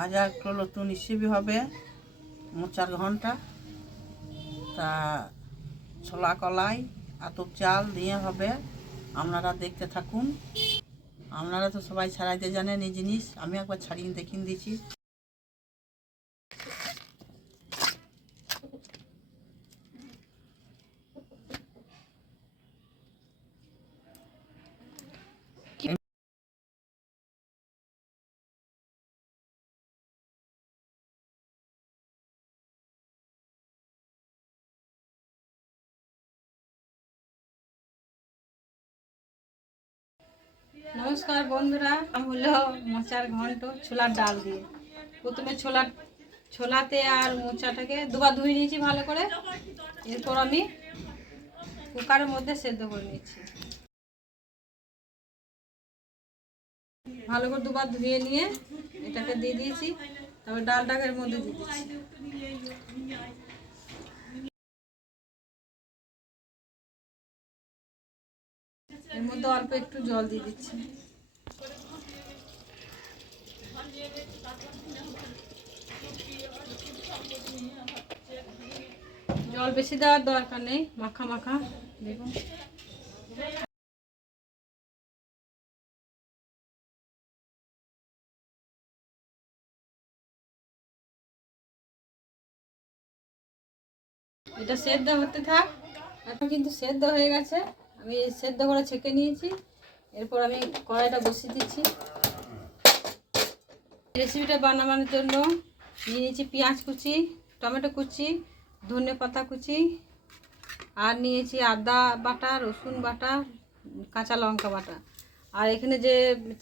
আজ একটা নতুন রেসিপি হবে মোচার ঘন্ট। তা ছোলা কলাই আতপ চাল দিয়ে হবে। আপনারা দেখতে থাকুন। আপনারা তো সবাই ছাড়াইতে জানেন এই জিনিস, আমি একবার ছাড়িয়ে দেখিয়ে দিচ্ছি। নমস্কার বন্ধুরা, আমি হলো মোচার ঘন্ট ছোলার ডাল দিয়ে। প্রথমে ছোলাতে আর মোচাটাকে দুবার ধুয়ে নিয়েছি ভালো করে। এরপর আমি কুকারের মধ্যে সেদ্ধ করে নিচ্ছি। ভালো করে দুবার ধুয়ে নিয়ে এটাকে দিয়ে দিয়েছি। তারপর ডালটাকে এর মধ্যে দিয়ে দিচ্ছি। এর মধ্যে অল্প একটু জল দিয়ে দিচ্ছি। জল বেশি দেওয়ার দরকার নেই, মাখা মাখা দেখুন। এটা সেদ্ধ হতে থাক। এখন কিন্তু সেদ্ধ হয়ে গেছে, আমি সেদ্ধ করে ছেঁকে নিয়েছি। এরপর আমি কড়াইটা বসিয়ে দিচ্ছি। রেসিপিটা বানানোর জন্য নিয়ে নিয়েছি পেঁয়াজ কুচি, টমেটো কুচি, ধনে পাতা কুচি, আর নিয়েছি আদা বাটা, রসুন বাটা, কাঁচা লঙ্কা বাটা। আর এখানে যে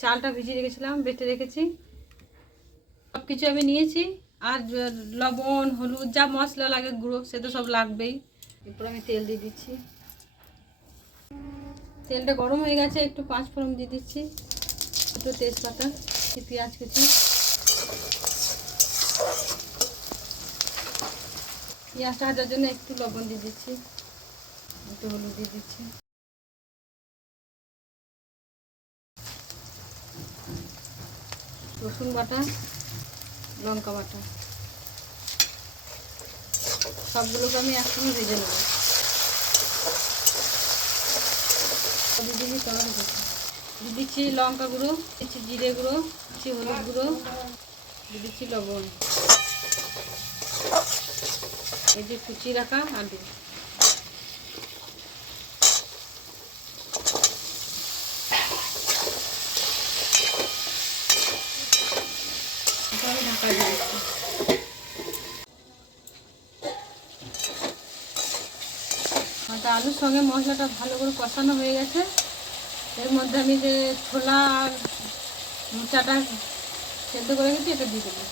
চালটা ভিজিয়ে রেখেছিলাম, বেটে রেখেছি, সব কিছু আমি নিয়েছি। আর লবণ, হলুদ, যা মশলা লাগে গুঁড়ো, সে তো সব লাগবেই। এরপর আমি তেল দিয়ে দিচ্ছি। তেলটা গরম হয়ে গেছে, একটু 5 ফোড়ন দিয়ে দিচ্ছি, একটু তেজপাতা, পেঁয়াজ কুচি, পেঁয়াজটা ভাজার জন্য একটু লবণ দিয়ে দিচ্ছি, একটু হলুদ দিয়ে দিচ্ছি, রসুন বাটা, লঙ্কা বাটা, সবগুলোকে আমি একসঙ্গে ভেজে নেব। দিয়ে দিচ্ছি লঙ্কা গুঁড়ো, দিচ্ছি জিরে গুঁড়ো, দিচ্ছি হলুদ গুঁড়ো, দিয়ে দিচ্ছি লবণ, এই যে কুচি রাখা আলু। ঢাকা দিয়ে দিচ্ছি। আলুর সঙ্গে মশলাটা ভালো করে কষানো হয়ে গেছে। এর মধ্যে আমি যে ছোলা আর মোচাটা সেদ্ধ করে গেছি, এটা দিয়ে দেবো।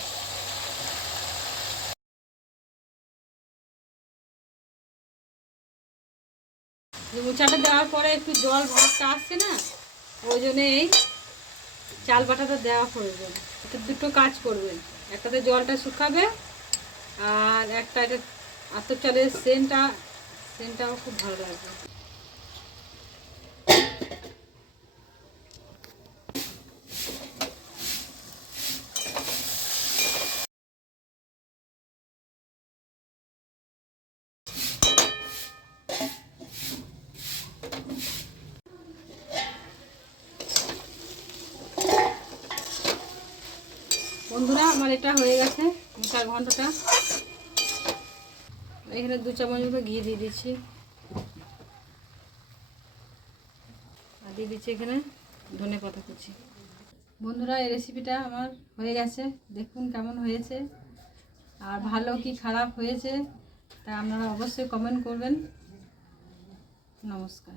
মোচাটা দেওয়ার পরে একটু জল ভাতটা আসছে না, ওই জন্য এই চাল বাটাটা দেওয়া প্রয়োজন। এটা দুটো কাজ করবে, একটাতে জলটা শুকাবে, আর একটা এটা আতপ চালের সেন্টটাও খুব ভালো লাগবে। বন্ধুরা, আমার এটা হয়ে গেছে মোচার ঘন্টটা। এখানে 2 চামচ মতো ঘি দিয়ে দিচ্ছি, আর দিয়ে দিচ্ছি এখানে ধনে পাতা কুচি। বন্ধুরা, এই রেসিপিটা আমার হয়ে গেছে, দেখুন কেমন হয়েছে, আর ভালো কি খারাপ হয়েছে তা আপনারা অবশ্যই কমেন্ট করবেন। নমস্কার।